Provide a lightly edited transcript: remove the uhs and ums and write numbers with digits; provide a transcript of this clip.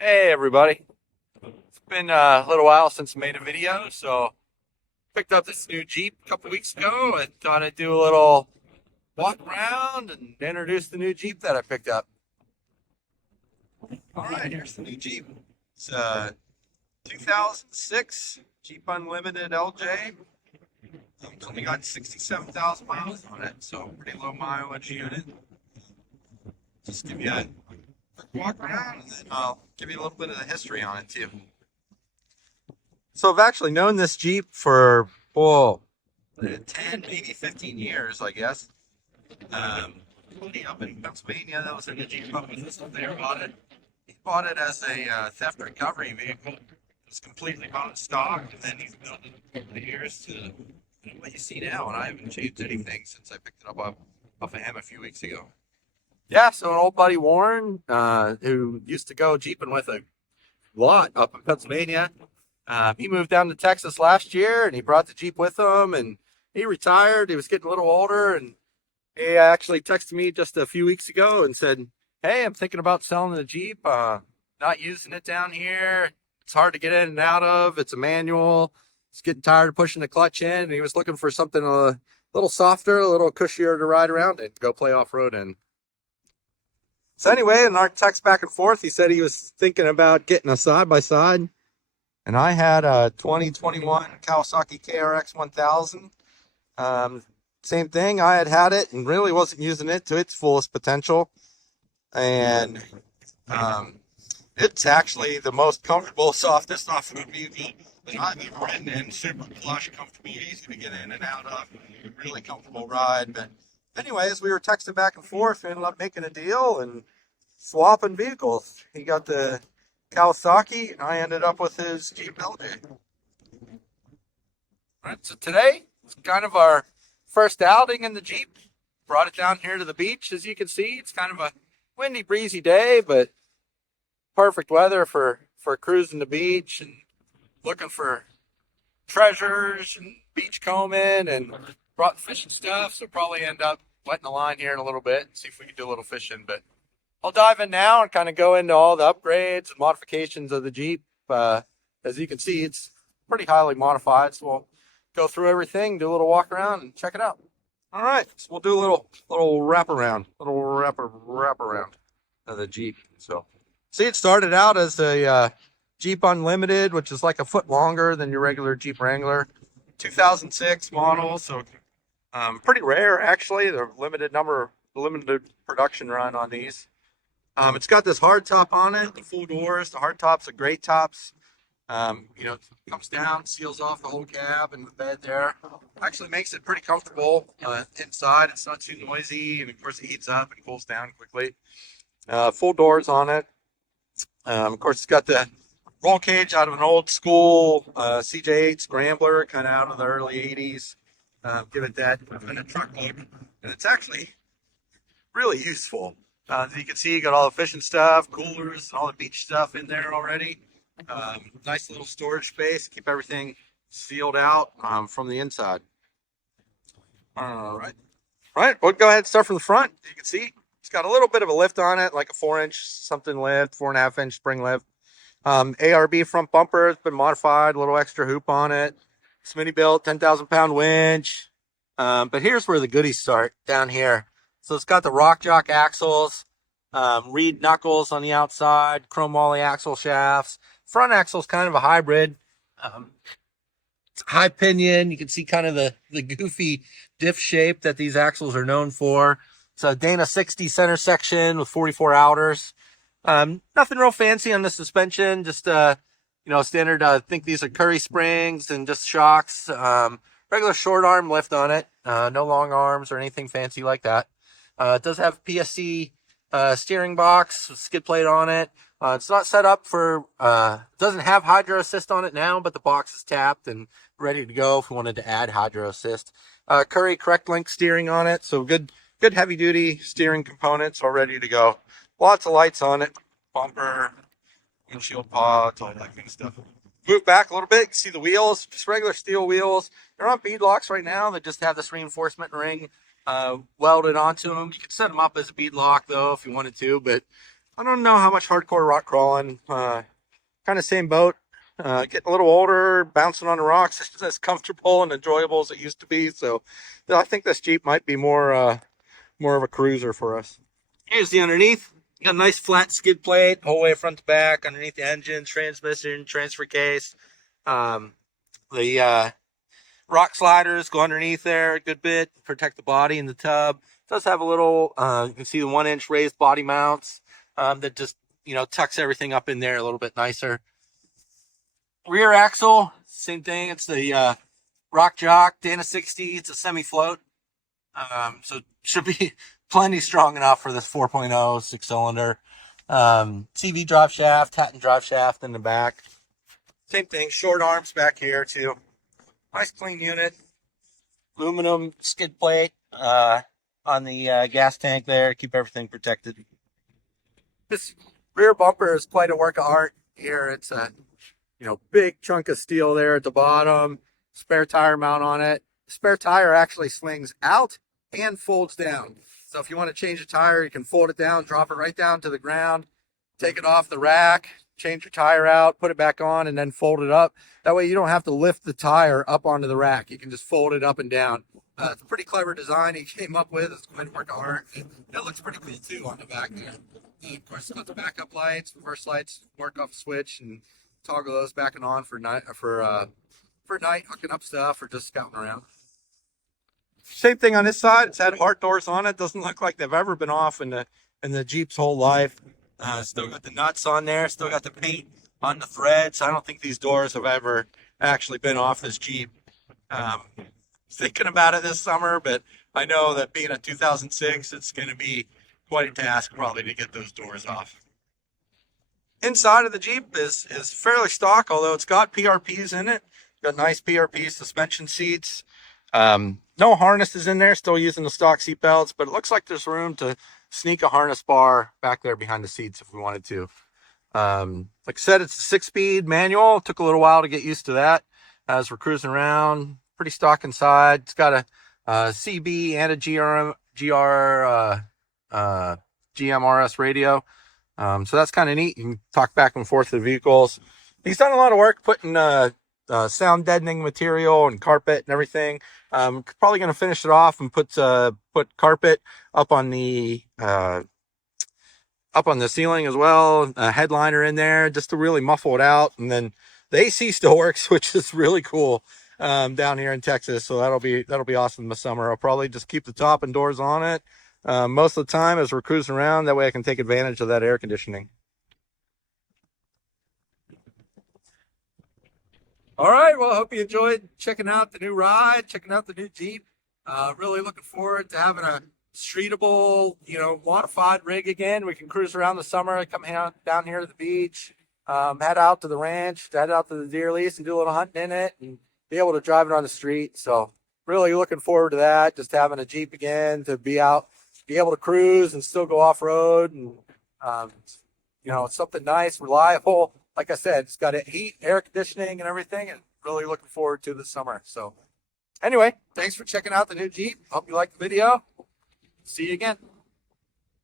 Hey everybody. It's been a little while since I made a video, so picked up this new Jeep a couple weeks ago and thought I'd do a little walk around and introduce the new Jeep that I picked up. All right, here's the new Jeep. It's a 2006 Jeep Unlimited LJ. It's only got 67,000 miles on it, so pretty low mileage unit. Just give you a quick walk around and then I'll give you a little bit of the history on it too. So I've actually known this Jeep for, 10, maybe 15 years, I guess. Buddy up in Pennsylvania that was in the Jeep up with us up there bought it. He bought it as a theft recovery vehicle. It was completely bought in stock, and then he's built it over the years to what you see now, and I haven't changed anything since I picked it up off of him a few weeks ago. Yeah, so an old buddy Warren, who used to go Jeeping with a lot up in Pennsylvania, he moved down to Texas last year, and he brought the Jeep with him, and he retired. He was getting a little older, and he actually texted me just a few weeks ago and said, "Hey, I'm thinking about selling the Jeep. Not using it down here. It's hard to get in and out of. It's a manual. He's getting tired of pushing the clutch in, and he was looking for something a little softer, a little cushier to ride around and go play off-road in." So anyway, in our text back and forth, he said he was thinking about getting a side-by-side. And I had a 2021 Kawasaki KRX 1000. Same thing. I had it and really wasn't using it to its fullest potential. And it's actually the most comfortable, softest off-road vehicle that I've ever ridden in. Super plush, comfortable, easy to get in and out of. Really comfortable ride. But anyways, we were texting back and forth. We ended up making a deal and swapping vehicles. He got the Kawasaki, and I ended up with his Jeep LJ. All right, so today is kind of our first outing in the Jeep. Brought it down here to the beach. As you can see, it's kind of a windy, breezy day, but perfect weather for cruising the beach and looking for treasures and beach combing, and brought the fishing stuff, so probably end up wetting the line here in a little bit and see if we can do a little fishing. But I'll dive in now and kind of go into all the upgrades and modifications of the Jeep. As you can see, it's pretty highly modified, so we'll go through everything, do a little walk around, and check it out. All right, so we'll do a little wraparound, wraparound of the Jeep. So, see, it started out as a Jeep Unlimited, which is like a foot longer than your regular Jeep Wrangler. 2006 model, so pretty rare actually. They're limited production run on these. It's got this hard top on it, the full doors. The hard tops are great tops. It comes down, seals off the whole cab and the bed there. Actually makes it pretty comfortable inside. It's not too noisy, and of course it heats up and cools down quickly. Full doors on it. Of course, it's got the roll cage out of an old school CJ8 Scrambler, kind of out of the early 80s. Give it that kind of truck look. And it's actually really useful. As you can see, you got all the fishing stuff, coolers, all the beach stuff in there already. Nice little storage space. Keep everything sealed out from the inside. All right, we'll go ahead and start from the front. You can see it's got a little bit of a lift on it, like a 4-inch something lift, 4.5-inch spring lift. ARB front bumper has been modified, a little extra hoop on it. Smitty built, 10,000-pound winch. But here's where the goodies start, down here. So it's got the rock jock axles, reed knuckles on the outside, chrome molly axle shafts. Front axle's kind of a hybrid. It's high pinion. You can see kind of the goofy diff shape that these axles are known for. It's a Dana 60 center section with 44 outers. Nothing real fancy on the suspension, just standard. I think these are Curry springs and just shocks. Regular short arm lift on it. No long arms or anything fancy like that. It does have PSC steering box, skid plate on it. It's not set up for, doesn't have hydro assist on it now, but the box is tapped and ready to go if we wanted to add hydro assist. Curry correct link steering on it, so good heavy duty steering components all ready to go. Lots of lights on it, bumper, windshield pods, all that kind of stuff. Move back a little bit, you can see the wheels, just regular steel wheels. They're on bead locks right now. They just have this reinforcement ring welded onto them. You could set them up as a bead lock though if you wanted to, but I don't know how much hardcore rock crawling. Kind of same boat. Getting a little older, bouncing on the rocks isn't as comfortable and enjoyable as it used to be. So I think this Jeep might be more of a cruiser for us. Here's the underneath. Got a nice flat skid plate, whole way front to back, underneath the engine, transmission, transfer case. The rock sliders go underneath there a good bit, protect the body and the tub. It does have a little, you can see the 1-inch raised body mounts that just, tucks everything up in there a little bit nicer. Rear axle, same thing. It's the Rock Jock Dana 60. It's a semi-float. So it should be plenty strong enough for this 4.0 6-cylinder. CV drive shaft, Hatton drive shaft in the back. Same thing, short arms back here too. Nice clean unit. Aluminum skid plate on the gas tank there, keep everything protected. This rear bumper is quite a work of art here. It's a big chunk of steel there at the bottom. Spare tire mount on it. The spare tire actually slings out and folds down. So if you want to change a tire, you can fold it down, drop it right down to the ground, take it off the rack, change your tire out, put it back on, and then fold it up. That way you don't have to lift the tire up onto the rack. You can just fold it up and down. It's a pretty clever design he came up with. It's quite a work of art. It looks pretty cool too on the back there. Of course, it's got the backup lights, reverse lights, work off a switch, and toggle those back and on for night, hooking up stuff or just scouting around. Same thing on this side. It's had hard doors on it. Doesn't look like they've ever been off in the Jeep's whole life. Still got the nuts on there. Still got the paint on the threads. I don't think these doors have ever actually been off this Jeep. Thinking about it this summer, but I know that being a 2006, it's going to be quite a task probably to get those doors off. Inside of the Jeep is fairly stock, although it's got PRPs in it. Got nice PRP suspension seats. No harnesses in there, still using the stock seat belts, but it looks like there's room to sneak a harness bar back there behind the seats if we wanted to. Like I said, it's a 6-speed manual. It took a little while to get used to that as we're cruising around. Pretty stock inside. It's got a CB and a GMRS radio. So that's kind of neat. You can talk back and forth to the vehicles. He's done a lot of work putting sound deadening material and carpet and everything. Probably going to finish it off and put carpet up on the ceiling as well. A headliner in there just to really muffle it out. And then the AC still works, which is really cool down here in Texas. So that'll be awesome in the summer. I'll probably just keep the top and doors on it most of the time as we're cruising around. That way I can take advantage of that air conditioning. All right, well, I hope you enjoyed checking out the new ride, checking out the new Jeep. Really looking forward to having a streetable, modified rig again. We can cruise around the summer, come down here to the beach, head out to the ranch, head out to the deer lease and do a little hunting in it and be able to drive it on the street. So really looking forward to that, just having a Jeep again to be out, be able to cruise and still go off-road. And, it's something nice, reliable. Like I said, it's got heat, air conditioning, and everything, and really looking forward to the summer. So anyway, thanks for checking out the new Jeep. Hope you liked the video. See you again.